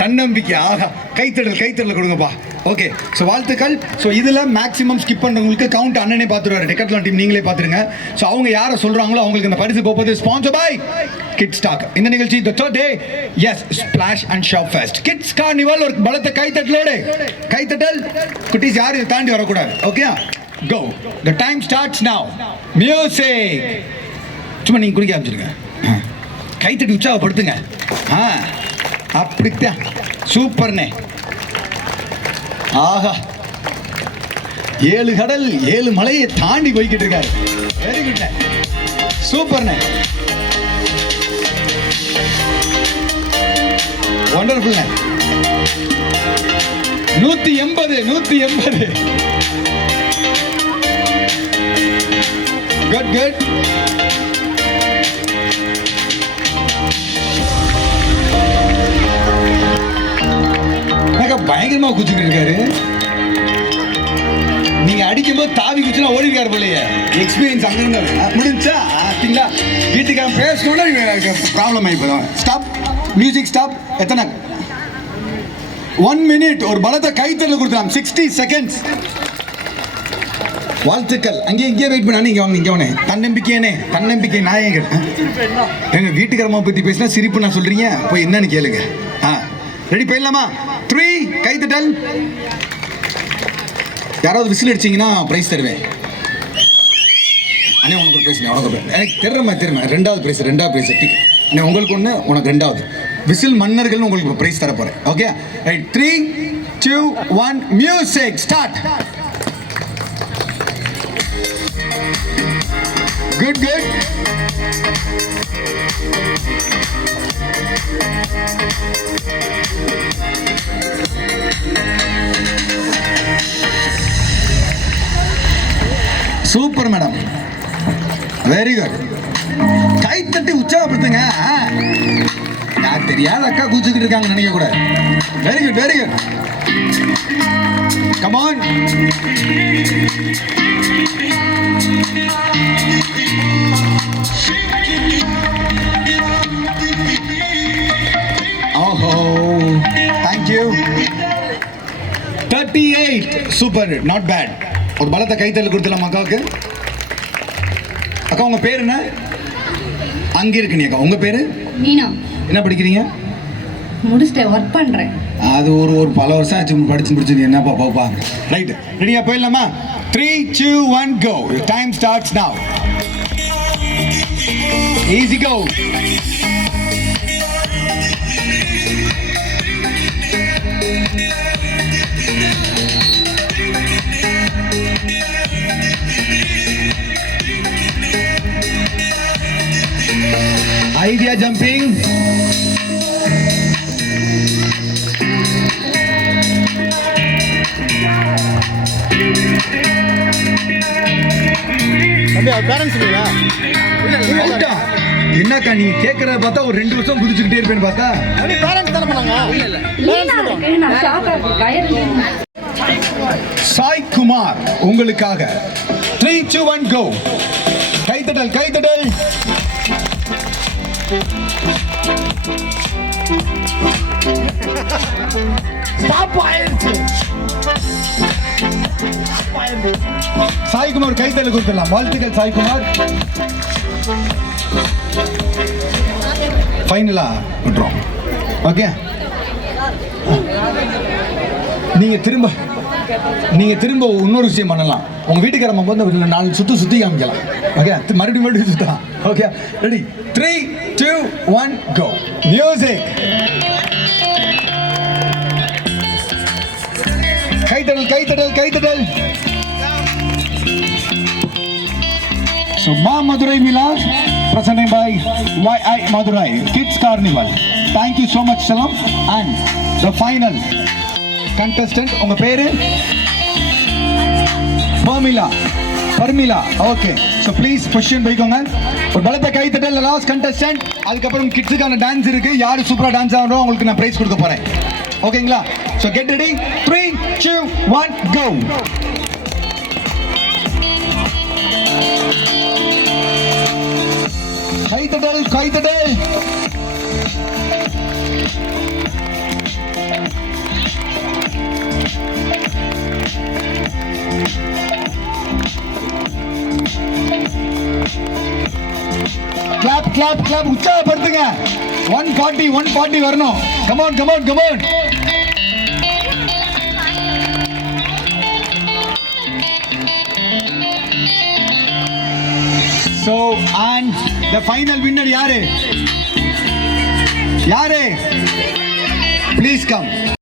தன்னம்பிக்கை. ஆஹா, கைத்தடல் கொடுங்கப்பா. Okay, so வாழ்த்துக்கள். ஸோ இதில் மேக்ஸிமம் ஸ்கிப் பண்ணுறவங்களுக்கு கவுண்ட் அண்ணனே பார்த்துருவாரு. டெக்கத்லான் டீம் நீங்களே பார்த்துருங்க. ஸோ அவங்க யாரை சொல்கிறாங்களோ அவங்களுக்கு இந்த பரிசு போகுது. Sponsor by kids talk. இந்த நிகழ்ச்சி the third day, yes, Splash and Shout Fest. Kids carnival. ஒரு பலத்த கைத்தட்டலோடு கைத்தட்டல். குட்டீஸ் யாரும் இதை தாண்டி வரக்கூடாது. Okay, go. The time starts now. Music. சும்மா நீங்கள் குடிக்க ஆரம்பிச்சிருங்க. கைத்தட்டி உற்சாகப்படுத்துங்க. அப்படித்தான். சூப்பர்ண்ணே. ஆஹா, 7 கடல் 7 மலையை தாண்டி போய்கிட்டு இருக்காரு. வெரி குட்ண்ணே, சூப்பர்ண்ணே, வண்டர்ஃபுல்ண்ணே. 180 குட் குட். பயங்கரமா குச்சிக்கிட்டு இருக்காரு. நீங்க அடிக்கும்போது தாவி குச்சினா ஓடி இருக்காரு போலயே. எக்ஸ்பீரியன்ஸ் அங்க இருந்தாரு. முடிஞ்சா ஆக்டிங்களா வீட்டுக்காரன் பேசணும்னா ப்ராப்ளம் ஆயிப்போம். Stop music, stop. எத்தனை 1 minute. ஒரு பலத்தை கைத்தறல கொடுத்துலாம். 60 seconds. வாழ்த்துக்கள். இங்கே வெயிட் பண்ணா. இங்கே வாங்க. தன்னம்பிக்கை நாயகர். எங்க வீட்டுக்காரமா பத்தி பேசினா சிரிப்பு நான் சொல்றீங்க. போய் என்னன்னு கேளுங்க. ரெடி, போயிடலாமா? 3 கைத்தட்டல். யாராவது விசில் அடிச்சிங்கன்னா ப்ரைஸ் தருவேன். அண்ணே உனக்கு ஒரு ப்ரைஸ். எனக்கு தெரியுமா ரெண்டாவது ப்ரைஸ். அண்ணே உங்களுக்கு ஒன்று, உனக்கு ரெண்டாவது. விசில் மன்னர்கள் உங்களுக்கு ப்ரைஸ் தர போகிறேன். Okay, right. 3, 2, 1 music start. Good good. Super madam, very good. கைத்தட்டி உற்சாகப்படுத்துங்க. யார் தெரியாத அக்கா கூச்சிக்கிட்டு இருக்காங்க நினைக்க கூடாது. Very good. Come on. ஓஹோ, தேங்க்யூ. 38. Super, not bad. ஒரு பலத்தை கைத்தல் கொடுத்துலாம் அக்காவுக்கு. அக்கா உங்க பேர் என்ன? அங்க இருக்கு நீ. அக்கா உங்க பேரு? மீனா. என்ன படிக்கிறீங்க? முடிச்சிட்டேன், ஒர்க் பண்றேன். அது ஒரு பல வருஷம் ஆச்சு படிச்சு முடிச்சு. என்னப்பா பாப்பா. ரைட், ரெடியா? போயிடலாமா? 3, 2, 1 go. Your time starts now. Easy go. Idea jumping. என்னக்கா நீ கேட்கறத பார்த்தா ஒரு 2 வருஷம் குதிச்சுக்கிட்டே இருப்பேன்னு பார்த்தா சாய் குமார் உங்களுக்காக. 3, 2, 1 go. கைத்தட்டல். சாய்குமார் கைத்தட்டல் கொடுத்துடலாம். வாழ்த்துக்கள் சாய்குமார். ஃபைனலா விட்டுறோம். ஓகே, நீங்க திரும்ப இன்னொரு விஷயம் பண்ணலாம். உங்க வீட்டுக்காரம்மா வந்து 4 சுத்தி காமிக்கலாம். ஓகே, மறுபடியும் சுத்தலாம். Okay, ready? 3, 2, 1 go. மியூசிக். கைத்தட்டல். So Madurai Milan presented by YI Madurai Kids Carnival. Thank you so much Salam. And the final contestant, உங்க பேரு? Parmila. Okay, so please position போய்க்கோங்க. ஒரு பலத்த கைத்தட்டல். Last contestant. அதுக்கப்புறம் கிட்ஸுக்கான டான்ஸ் இருக்கு. யாரு சூப்பரா டான்ஸ் ஆடுறோம் உங்களுக்கு நான் பிரைஸ் கொடுக்க போறேன். ஓகேங்களா? So get ready. 3, 2, 1 go. கைத்தட்டல். கிளாப் உற்சாகப்படுத்துங்க. 140 வரணும். Come on. So and the final winner யாரு? Please come.